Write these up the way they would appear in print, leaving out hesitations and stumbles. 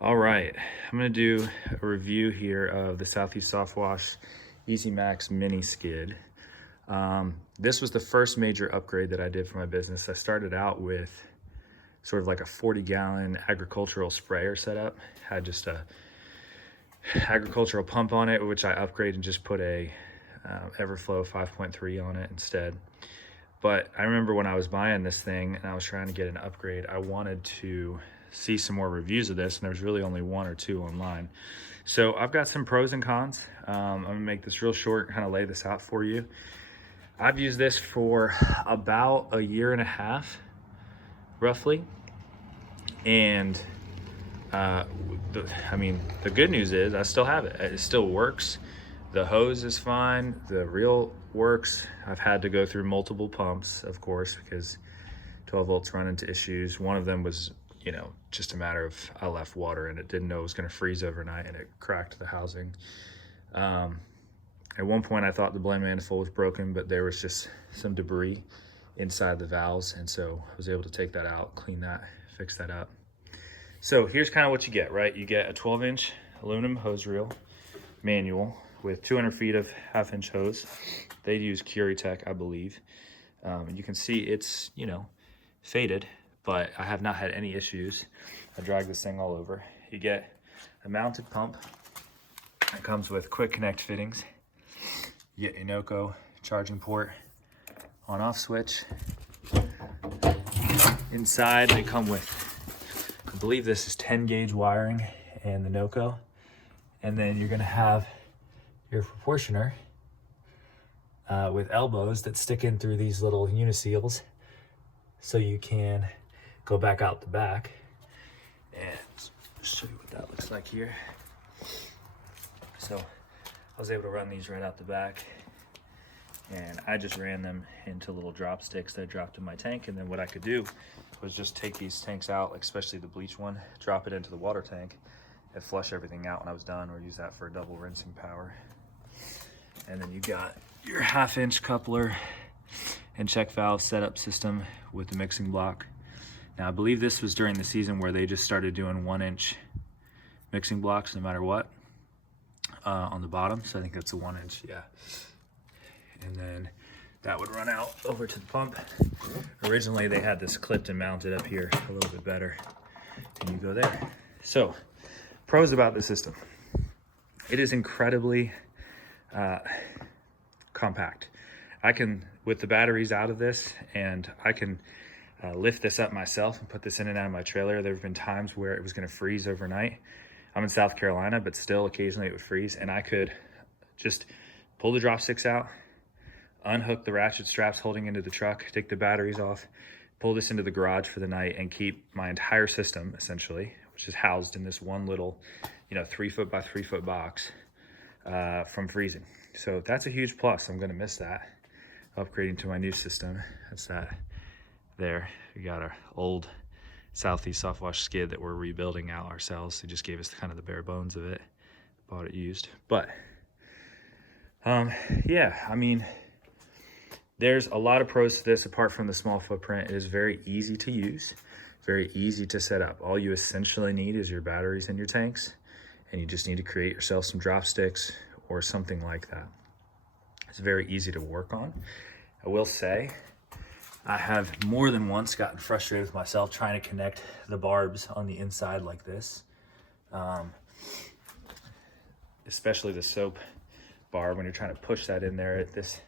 All right, I'm gonna do a review here of the Southeast Softwash EZMax mini skid. This was the first major upgrade that I did for my business. I started out with sort of like a 40-gallon agricultural sprayer setup. Had just a agricultural pump on it, which I upgraded and just put a Everflow 5.3 on it instead. But I remember when I was buying this thing and I was trying to get an upgrade, I wanted to see some more reviews of this, and there's really only one or two online. So I've got some pros and cons. I'm gonna make this real short and kind of lay this out for you. I've used this for about a year and a half, roughly. And the good news is I still have it. It still works. The hose is fine. The reel works. I've had to go through multiple pumps, of course, because 12 volts run into issues. One of them was, just a matter of I left water and it didn't know it was going to freeze overnight and it cracked the housing. At one point I thought the blend manifold was broken, but there was just some debris inside the valves, and so I was able to take that out, clean that, fix that up. So here's kind of what you get, right? You get a 12-inch aluminum hose reel, manual, with 200 feet of half-inch hose. They use Curitech, I believe. You can see it's, faded, but I have not had any issues. I drag this thing all over. You get a mounted pump. It comes with quick connect fittings. You get your Noco charging port, on-off switch. Inside they come with, I believe this is 10 gauge wiring and the Noco. And then you're gonna have your proportioner with elbows that stick in through these little uniseals, so you can go back out the back. And show you what that looks like here. So I was able to run these right out the back, and I just ran them into little drop sticks that I dropped in my tank. And then what I could do was just take these tanks out, like especially the bleach one, drop it into the water tank and flush everything out when I was done, or use that for a double rinsing power. And then you got your half-inch coupler and check valve setup system with the mixing block. Now I believe this was during the season where they just started doing 1-inch mixing blocks no matter what on the bottom. So I think that's a 1-inch, yeah. And then that would run out over to the pump. Originally they had this clipped and mounted up here a little bit better, and you go there. So pros about the system: it is incredibly compact. I can, with the batteries out of this, and I can lift this up myself and put this in and out of my trailer. There have been times where it was going to freeze overnight. I'm in South Carolina, but still occasionally it would freeze, and I could just pull the drop sticks out, unhook the ratchet straps holding into the truck, take the batteries off, pull this into the garage for the night, and keep my entire system, essentially, which is housed in this one little 3 foot by 3 foot box, from freezing. So that's a huge plus. I'm going to miss that upgrading to my new system. That's that there. We got our old Southeast Softwash skid that we're rebuilding out ourselves. They just gave us kind of the bare bones of it. Bought it used. But yeah, I mean, there's a lot of pros to this apart from the small footprint. It is very easy to use, very easy to set up. All you essentially need is your batteries and your tanks, and you just need to create yourself some drop sticks or something like that. It's very easy to work on. I will say, I have more than once gotten frustrated with myself trying to connect the barbs on the inside like this. Especially the soap barb, when you're trying to push that in there, this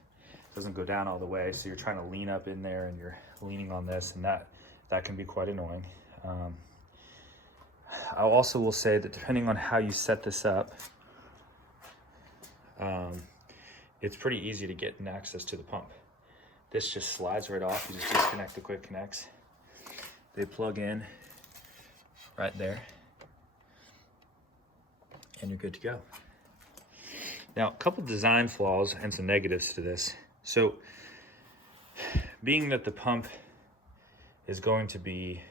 doesn't go down all the way, so you're trying to lean up in there and you're leaning on this, and that can be quite annoying. I also will say that depending on how you set this up, it's pretty easy to get access to the pump. This just slides right off. You just disconnect the quick connects. They plug in right there, and you're good to go. Now, a couple design flaws and some negatives to this. So, being that the pump is going to be,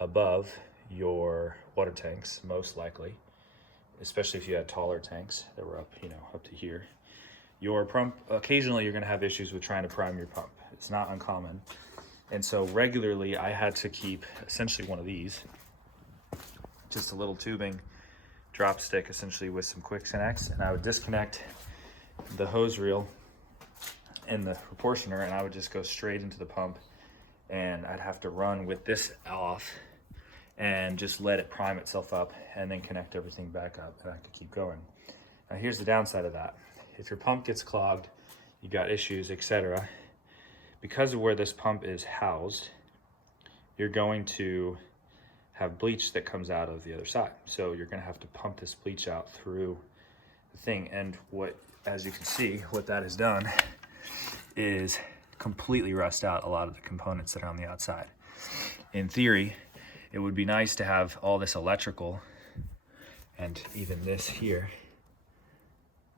above your water tanks, most likely, especially if you had taller tanks that were up, up to here. Your pump, occasionally you're gonna have issues with trying to prime your pump. It's not uncommon. And so regularly I had to keep essentially one of these just a little tubing drop stick essentially with some quick connects, and I would disconnect the hose reel and the proportioner, and I would just go straight into the pump, and I'd have to run with this off and just let it prime itself up and then connect everything back up, and I could keep going. Now here's the downside of that. If your pump gets clogged, you got issues, etc., because of where this pump is housed, you're going to have bleach that comes out of the other side. So you're gonna have to pump this bleach out through the thing. And what, as you can see, what that has done is completely rust out a lot of the components that are on the outside. In theory, it would be nice to have all this electrical and even this here.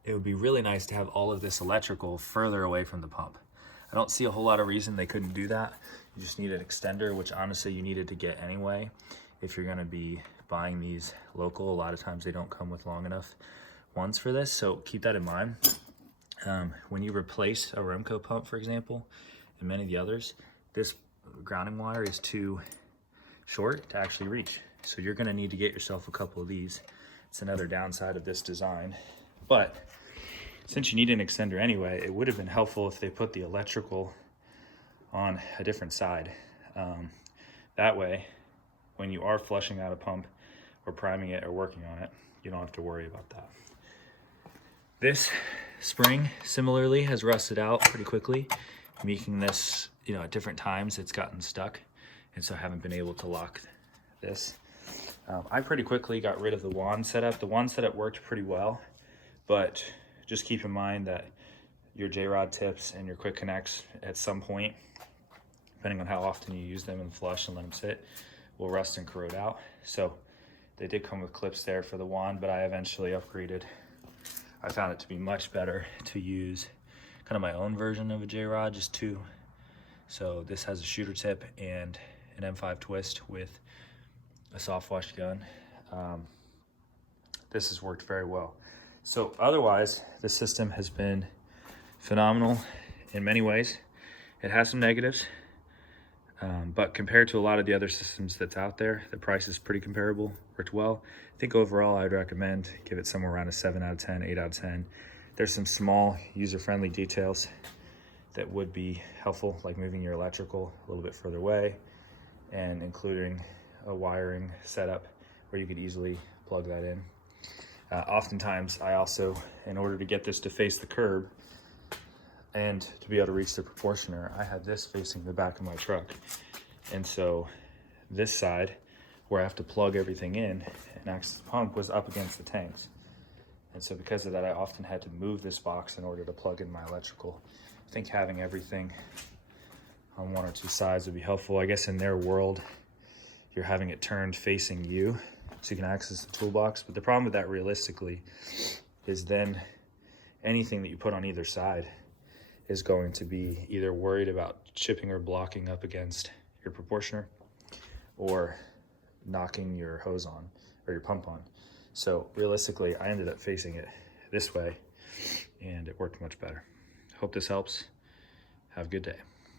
It would be really nice to have all of this electrical further away from the pump. I don't see a whole lot of reason they couldn't do that. You just need an extender, which honestly you needed to get anyway. If you're gonna be buying these local, a lot of times they don't come with long enough ones for this, so keep that in mind. When you replace a Remco pump, for example, and many of the others, this grounding wire is too short to actually reach. So you're gonna need to get yourself a couple of these. It's another downside of this design. But since you need an extender anyway, it would have been helpful if they put the electrical on a different side. That way, when you are flushing out a pump or priming it or working on it, you don't have to worry about that. This spring similarly has rusted out pretty quickly, making this, at different times it's gotten stuck, and so I haven't been able to lock this. I pretty quickly got rid of the wand setup. The wand setup worked pretty well, but just keep in mind that your J-rod tips and your quick connects at some point, depending on how often you use them and flush and let them sit, will rust and corrode out. So they did come with clips there for the wand, but I eventually upgraded. I found it to be much better to use kind of my own version of a J-rod, just two. So this has a shooter tip and an M5 twist with a Softwash gun. This has worked very well. So otherwise, the system has been phenomenal in many ways. It has some negatives, but compared to a lot of the other systems that's out there, the price is pretty comparable, worked well. I think overall I'd recommend give it somewhere around a 7 out of 10, 8 out of 10. There's some small user-friendly details that would be helpful, like moving your electrical a little bit further away and including a wiring setup where you could easily plug that in. Oftentimes I also, in order to get this to face the curb and to be able to reach the proportioner, I had this facing the back of my truck. And so this side, where I have to plug everything in and access the pump, was up against the tanks. And so because of that, I often had to move this box in order to plug in my electrical. I think having everything on one or two sides would be helpful. I guess in their world, you're having it turned facing you so you can access the toolbox. But the problem with that realistically is then anything that you put on either side is going to be either worried about chipping or blocking up against your proportioner or knocking your hose on or your pump on. So realistically, I ended up facing it this way and it worked much better. Hope this helps. Have a good day.